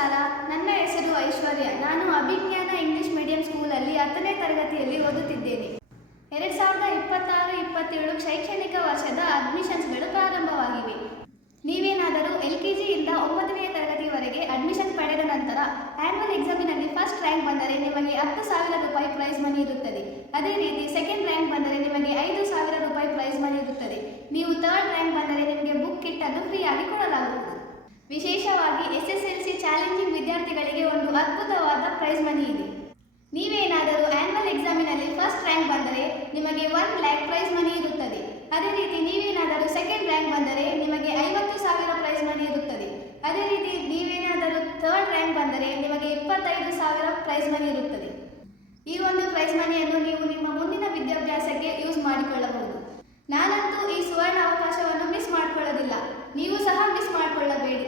ನಮಸ್ಕಾರ. ನನ್ನ ಹೆಸರು ಐಶ್ವರ್ಯ. ನಾನು ಅಭಿಜ್ಞಾನ ಇಂಗ್ಲಿಷ್ ಮೀಡಿಯಂ ಸ್ಕೂಲಲ್ಲಿ 10ನೇ ತರಗತಿಯಲ್ಲಿ ಓದುತ್ತಿದ್ದೇನೆ. 2026-27 ಶೈಕ್ಷಣಿಕ ವರ್ಷದ ಅಡ್ಮಿಷನ್ಸ್ಗಳು ಪ್ರಾರಂಭವಾಗಿವೆ. ನೀವೇನಾದರೂ LKG ಇಂದ 9ನೇ ತರಗತಿವರೆಗೆ ಅಡ್ಮಿಷನ್ ಪಡೆದ ನಂತರ ಆನ್ಯುವಲ್ ಎಕ್ಸಾಮಿನಲ್ಲಿ ಫಸ್ಟ್ ರ್ಯಾಂಕ್ ಬಂದರೆ ನಿಮಗೆ 10,000 ರೂಪಾಯಿ ಪ್ರೈಸ್ ಮನಿ ಇರುತ್ತದೆ. ಅದೇ ರೀತಿ ಸೆಕೆಂಡ್ ರ್ಯಾಂಕ್ ಬಂದರೆ ನಿಮಗೆ 5,000 ರೂಪಾಯಿ ಪ್ರೈಸ್ ಮನಿ ಇರುತ್ತದೆ. ನೀವು ಥರ್ಡ್ ರ್ಯಾಂಕ್ ಬಂದರೆ ನಿಮಗೆ ಬುಕ್ ಕಿಟ್ ಅನ್ನು ಫ್ರೀಯಾಗಿ ಕೊಡಲಾಗುವುದು. ವಿಶೇಷವಾಗಿ SSLC ಚಾಲೆಂಜಿಂಗ್ ವಿದ್ಯಾರ್ಥಿಗಳಿಗೆ ಒಂದು ಅದ್ಭುತವಾದ ಪ್ರೈಸ್ ಮನಿ ಇದೆ. ನೀವೇನಾದರೂ ಆನ್ಯುವಲ್ ಎಕ್ಸಾಮಿನಲ್ಲಿ ಫಸ್ಟ್ ರ್ಯಾಂಕ್ ಬಂದರೆ ನಿಮಗೆ 1 lakh ಪ್ರೈಸ್ ಮನಿ ಇರುತ್ತದೆ. ಅದೇ ರೀತಿ ನೀವೇನಾದರೂ ಸೆಕೆಂಡ್ ರ್ಯಾಂಕ್ ಬಂದರೆ ನಿಮಗೆ 50,000 ಪ್ರೈಸ್ ಮನಿ ಇರುತ್ತದೆ. ಅದೇ ರೀತಿ ನೀವೇನಾದರೂ ಥರ್ಡ್ ರ್ಯಾಂಕ್ ಬಂದರೆ ನಿಮಗೆ 25,000 ಪ್ರೈಸ್ ಮನಿ ಇರುತ್ತದೆ. ಈ ಒಂದು ಪ್ರೈಸ್ ಮನಿಯನ್ನು ನೀವು ನಿಮ್ಮ ಮುಂದಿನ ವಿದ್ಯಾಭ್ಯಾಸಕ್ಕೆ ಯೂಸ್ ಮಾಡಿಕೊಳ್ಳಬಹುದು. ನಾನಂತೂ ಈ ಸುವರ್ಣ ಅವಕಾಶವನ್ನು ಮಿಸ್ ಮಾಡಿಕೊಳ್ಳೋದಿಲ್ಲ. ನೀವು ಸಹ ಮಿಸ್ ಮಾಡಿಕೊಳ್ಳಬೇಡಿ.